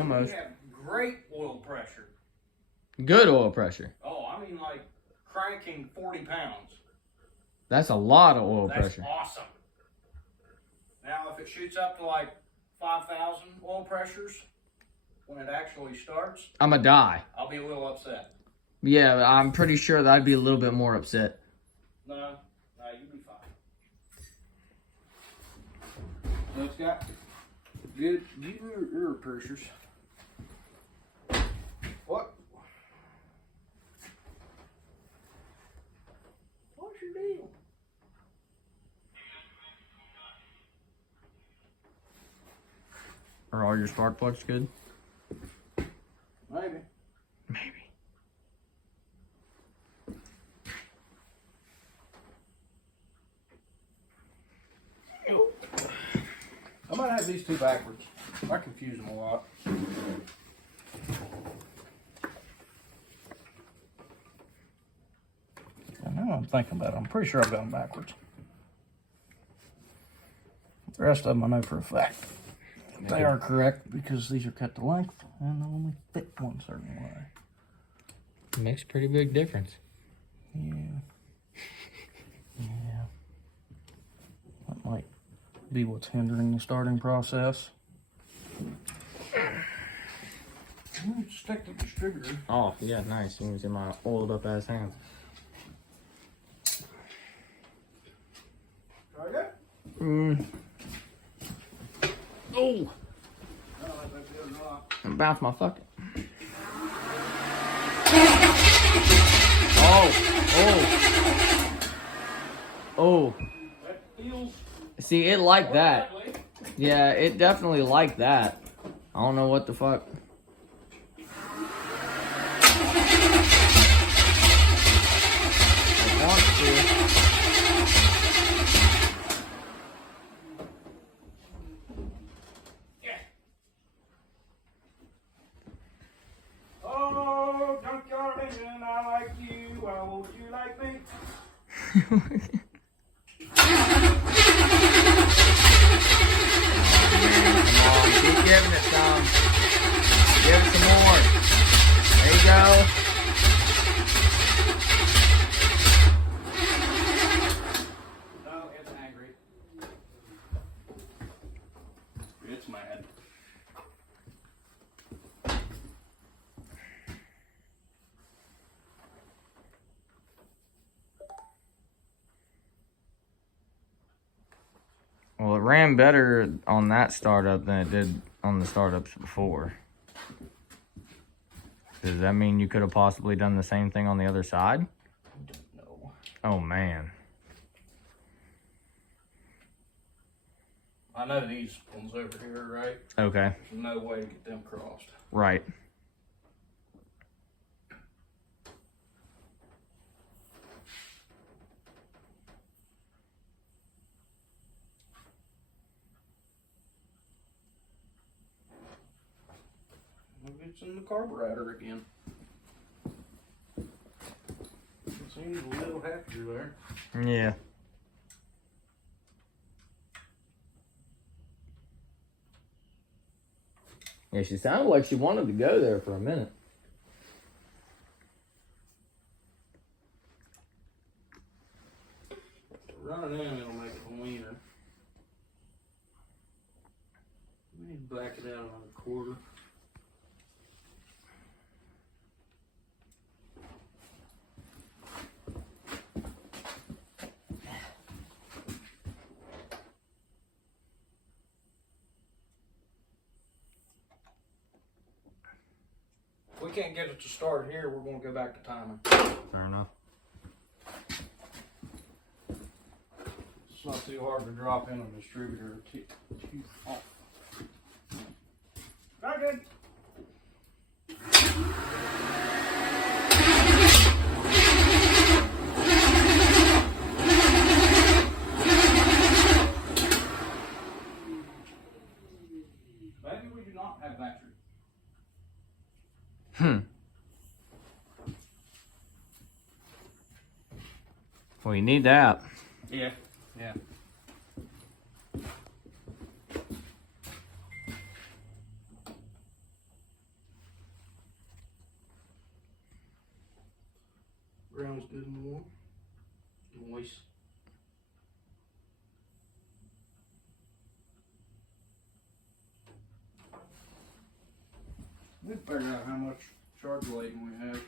Almost. We have great oil pressure. Good oil pressure. Oh, I mean like cranking 40 pounds. That's a lot of oil That's pressure. awesome. Now, if it shoots up to like 5,000 oil pressures when it actually starts, I'ma die. I'll be a little upset. Yeah, I'm pretty sure that I'd be a little bit more upset. No, you'll be fine. So it's got good oil pressures. What? What's your deal? Are all your spark plugs good? Maybe. Maybe. I might have these two backwards. I confuse them a lot. Now I'm thinking about it. I'm pretty sure I've got them backwards. The rest of them I know for a fact. They are correct because these are cut to length and they only fit one certain way. Makes a pretty big difference. Yeah. Yeah. That might be what's hindering the starting process. Stick the distributor. Oh, yeah, nice. You can see my oiled up ass hands. Try that? Oh! I bounced my fucking. Oh. That feels See, it like that. Yeah, it definitely like that. I don't know what the fuck. It wants to. Oh, junkyard engine, I like you. Why won't you like me? Come on, keep giving it some. Give it some more. There you go. No, it's angry. It's mad. Well, it ran better on that startup than it did on the startups before. Does that mean you could have possibly done the same thing on the other side? No. Oh, man. I know these ones over here, right? Okay. There's no way to get them crossed. Right. Maybe it's in the carburetor again. It seems a little happier there. Yeah. Yeah, she sounded like she wanted to go there for a minute. Run it in, it'll make it a wiener. Maybe back it out on a quarter. If we can't get it to start here, we're going to go back to timing. Fair enough. It's not too hard to drop in a distributor too off. Not good. Maybe we do not have battery. Well, you need that. Yeah. Yeah. Sounds good and warm. Moist. We figured out how much charge laden we have.